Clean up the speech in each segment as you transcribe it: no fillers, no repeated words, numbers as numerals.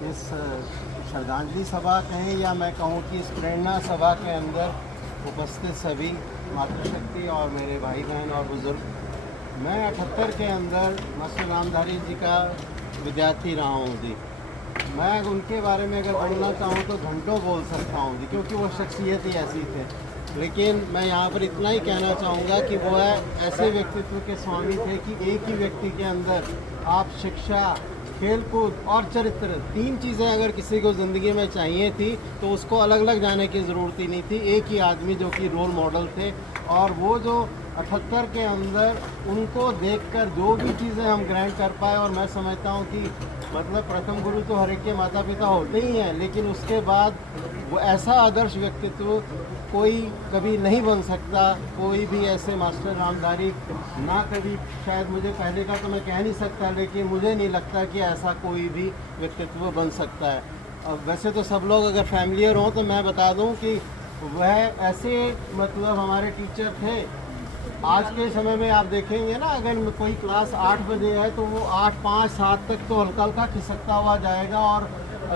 इस श्रद्धांजलि सभा कहें या मैं कहूँ कि इस प्रेरणा सभा के अंदर उपस्थित सभी मातृशक्ति और मेरे भाई बहन और बुज़ुर्ग, मैं 78 के अंदर मास्टर नामधारी जी का विद्यार्थी रहा हूँ जी। मैं उनके बारे में अगर बोलना चाहूँ तो घंटों बोल सकता हूँ जी, क्योंकि वो शख्सियत ही ऐसी थे। लेकिन मैं यहाँ पर इतना ही कहना चाहूँगा कि वो ऐसे व्यक्तित्व के स्वामी थे कि एक ही व्यक्ति के अंदर आप शिक्षा, खेलकूद और चरित्र, तीन चीज़ें अगर किसी को ज़िंदगी में चाहिए थी तो उसको अलग अलग जाने की ज़रूरत ही नहीं थी। एक ही आदमी जो कि रोल मॉडल थे, और वो जो 78 के अंदर उनको देखकर जो भी चीज़ें हम ग्रहण कर पाए, और मैं समझता हूँ कि मतलब प्रथम गुरु तो हर एक के माता पिता होते ही हैं, लेकिन उसके बाद वो ऐसा आदर्श व्यक्तित्व कोई कभी नहीं बन सकता। कोई भी ऐसे मास्टर नामधारी ना कभी, शायद मुझे पहले का तो मैं कह नहीं सकता, लेकिन मुझे नहीं लगता कि ऐसा कोई भी व्यक्तित्व बन सकता है। अब वैसे तो सब लोग अगर फैमिलियर हों तो मैं बता दूं कि वह ऐसे मतलब हमारे टीचर थे। आज के समय में आप देखेंगे ना, अगर कोई क्लास 8 बजे है तो वो 8, 5, 7 तक तो हल्का हल्का खिसकता हुआ जाएगा, और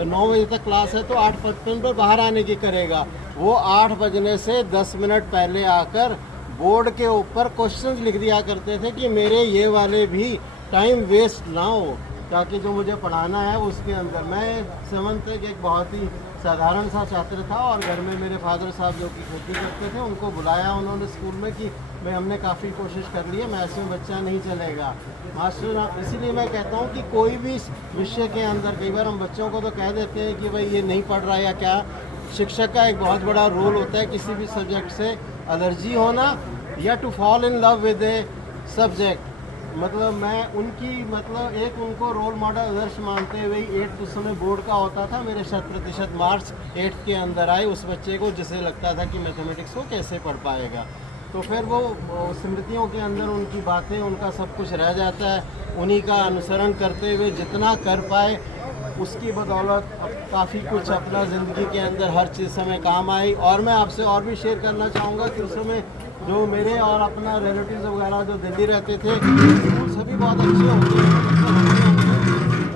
9 बजे तक क्लास है तो 8:55 पर बाहर आने की करेगा। वो 8 बजने से 10 मिनट पहले आकर बोर्ड के ऊपर क्वेश्चंस लिख दिया करते थे कि मेरे ये वाले भी टाइम वेस्ट ना हो, ताकि जो मुझे पढ़ाना है उसके अंदर। मैं 7th तक एक बहुत ही साधारण सा छात्र था, और घर में मेरे फादर साहब जो कि खेती करते थे, उनको बुलाया उन्होंने स्कूल में कि भाई हमने काफ़ी कोशिश कर ली है, मैथ्स में बच्चा नहीं चलेगा मास्टर। इसीलिए मैं कहता हूँ कि कोई भी विषय के अंदर, कई बार हम बच्चों को तो कह देते हैं कि भाई ये नहीं पढ़ रहा है या क्या। शिक्षक का एक बहुत बड़ा रोल होता है किसी भी सब्जेक्ट से एलर्जी होना, या to fall in love with a subject. मतलब मैं उनकी मतलब एक उनको रोल मॉडल आदर्श मानते हुए 8th उस समय बोर्ड का होता था, मेरे 100% मार्क्स 8th के अंदर आए उस बच्चे को जिसे लगता था कि मैथमेटिक्स को कैसे पढ़ पाएगा। तो फिर वो स्मृतियों के अंदर उनकी बातें, उनका सब कुछ रह जाता है। उन्हीं का अनुसरण करते हुए जितना कर पाए, उसकी बदौलत काफ़ी कुछ अपना ज़िंदगी के अंदर हर चीज़ समय काम आई। और मैं आपसे और भी शेयर करना चाहूँगा कि उस समय जो मेरे और अपना रिलेटिव्स वगैरह जो दिल्ली रहते थे, वो सभी बहुत अच्छे होते हैं,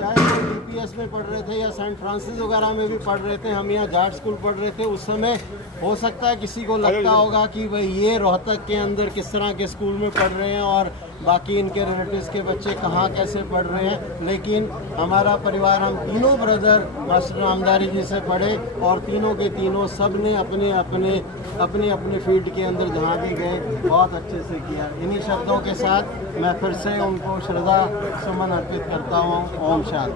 चाहे वो यूपीएस में पढ़ रहे थे या सेंट फ्रांसिस वगैरह में भी पढ़ रहे थे। हम यहाँ जाट स्कूल पढ़ रहे थे उस समय। हो सकता है किसी को लगता होगा कि भाई ये रोहतक के अंदर किस तरह के स्कूल में पढ़ रहे हैं और बाकी इनके रिलेटिव्स के बच्चे कहाँ कैसे पढ़ रहे हैं, लेकिन हमारा परिवार, हम तीनों ब्रदर मास्टर नामधारी जी से पढ़े, और तीनों के तीनों सब ने अपने अपने फील्ड के अंदर जहाँ भी गए बहुत अच्छे से किया। इन्हीं शब्दों के साथ मैं फिर से उनको श्रद्धा सुमन अर्पित करता हूँ। ओम शांति।